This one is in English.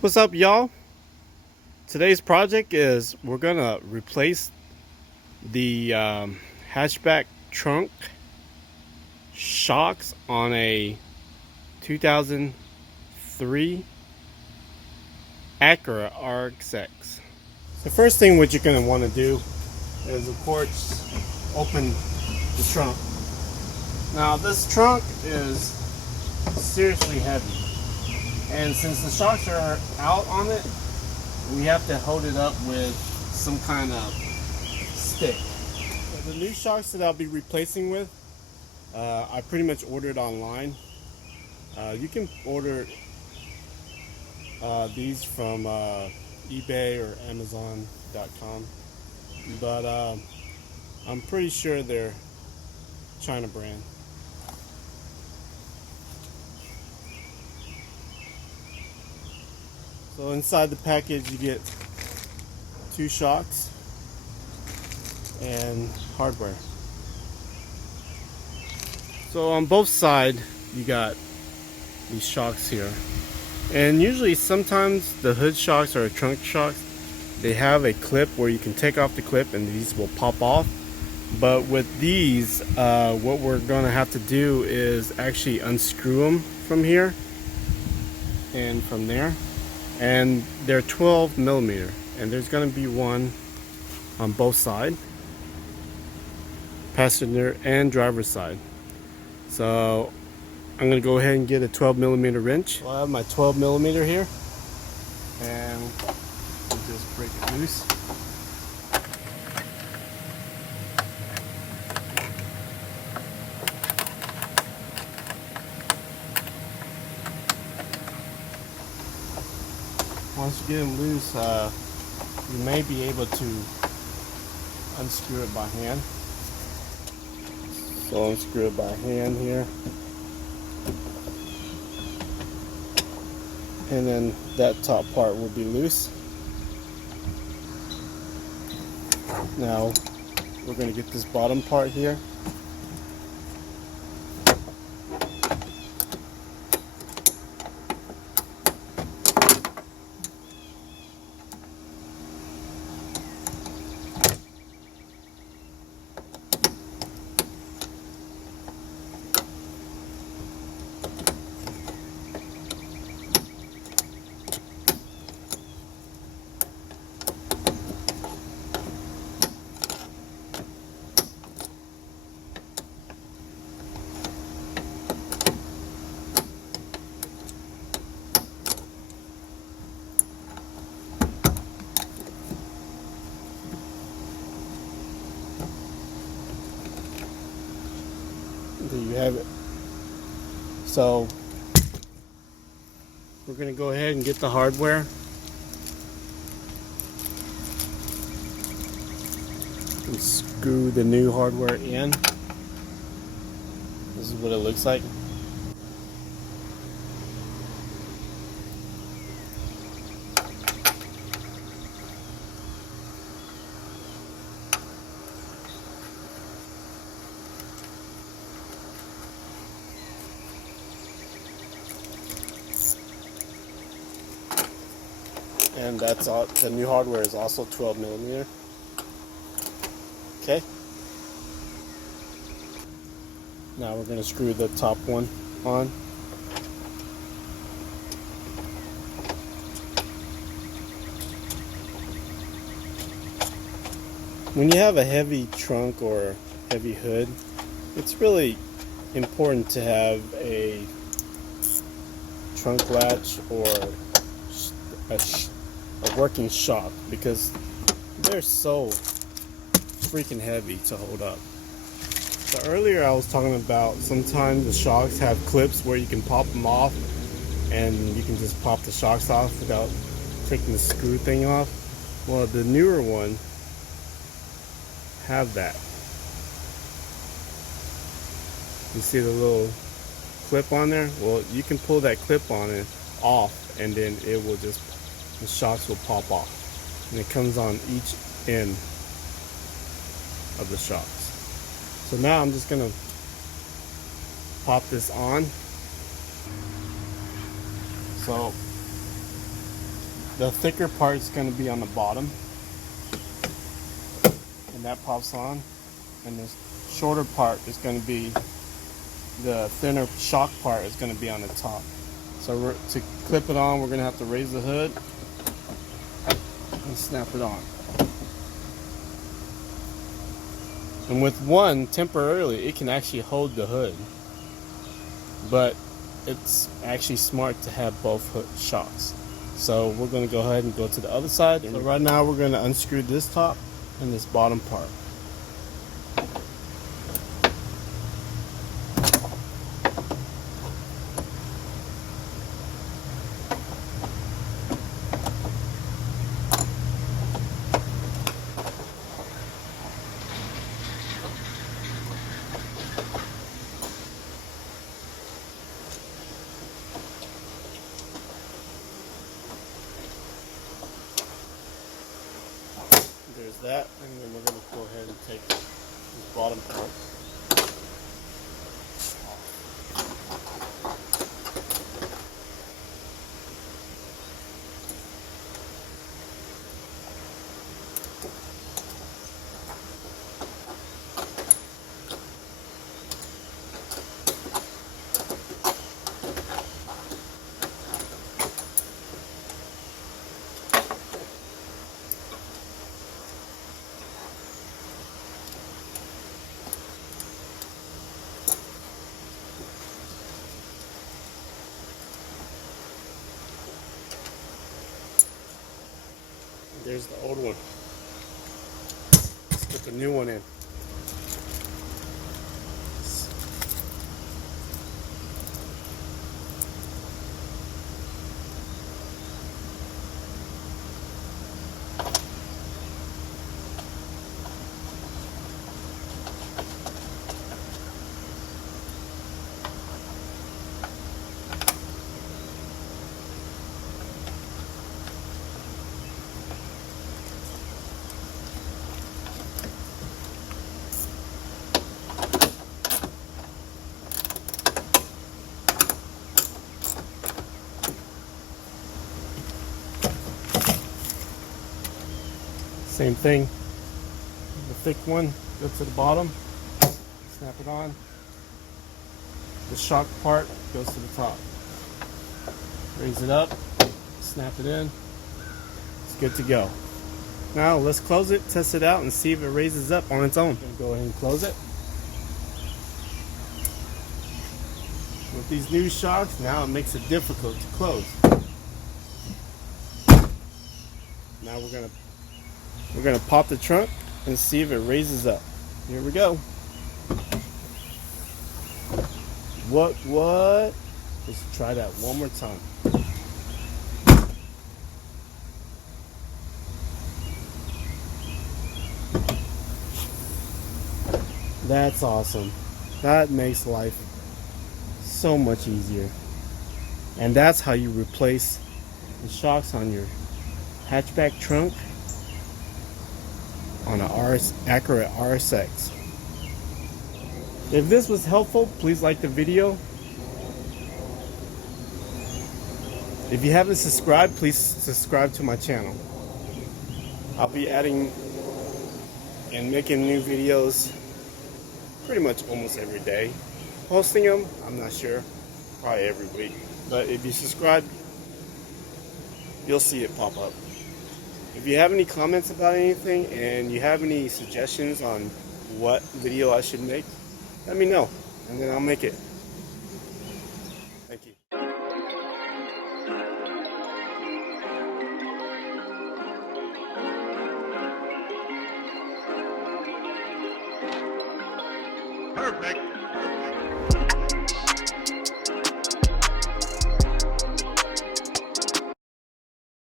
What's up, y'all? Today's project is we're gonna replace the hatchback trunk shocks on a 2003 Acura RSX. The first thing what you're gonna want to do is, of course, open the trunk. Now, this trunk is seriously heavy, and since the shocks are out on it, we have to hold it up with some kind of stick. So the new shocks that I'll be replacing with, I pretty much ordered online. You can order these from eBay or Amazon.com, but I'm pretty sure they're China brand. So inside the package you get 2 shocks and hardware. So on both sides you got these shocks here, and usually sometimes the hood shocks or trunk shocks, they have a clip where you can take off the clip and these will pop off. But with these, what we're gonna have to do is actually unscrew them from here and from there, and they're 12 millimeter, and there's gonna be one on both sides, passenger and driver's side. So I'm gonna go ahead and get a 12 millimeter wrench. Well, I have my 12 millimeter here, and we'll just break it loose. Once you get them loose, you may be able to unscrew it by hand. So unscrew it by hand here, and then that top part will be loose. Now we're going to get this bottom part here. There you have it. So we're going to go ahead and get the hardware. And screw the new hardware in. This is what it looks like. And that's all. The new hardware is also 12 millimeter. Okay. Now we're going to screw the top one on. When you have a heavy trunk or heavy hood, it's really important to have a trunk latch or a working shock, because they're so freaking heavy to hold up. So earlier I was talking about sometimes the shocks have clips where you can pop them off, and you can just pop the shocks off without taking the screw thing off. Well, the newer one have that. You see the little clip on there? Well, you can pull that clip on it off, and then it will just, the shocks will pop off, and it comes on each end of the shocks. So now I'm just gonna pop this on. So The thicker part is going to be on the bottom, and that pops on, and the shorter part is going to be, the thinner shock part is going to be on the top. So to clip it on, we're going to have to raise the hood and snap it on. And with one, temporarily, it can actually hold the hood, but it's actually smart to have both hood shocks. So we're going to go ahead and go to the other side. So right now we're going to unscrew this top and this bottom part. There's that, and then we're going to go ahead and take this bottom part. There's the old one. Let's put the new one in. Same thing, the thick one goes to the bottom, snap it on. The shock part goes to the top. Raise it up, snap it in, it's good to go. Now let's close it, test it out, and see if it raises up on its own. Go ahead and close it. With these new shocks, now it makes it difficult to close. Now we're gonna pop the trunk and see if it raises up. Here we go. What? Let's try that one more time. That's awesome. That makes life so much easier. And that's how you replace the shocks on your hatchback trunk on an Acura RSX. If this was helpful, please like the video. If you haven't subscribed, please subscribe to my channel. I'll be adding and making new videos pretty much almost every day. Posting them, I'm not sure, probably every week. But if you subscribe, you'll see it pop up. If you have any comments about anything and you have any suggestions on what video I should make, let me know and then I'll make it. Thank you. Perfect.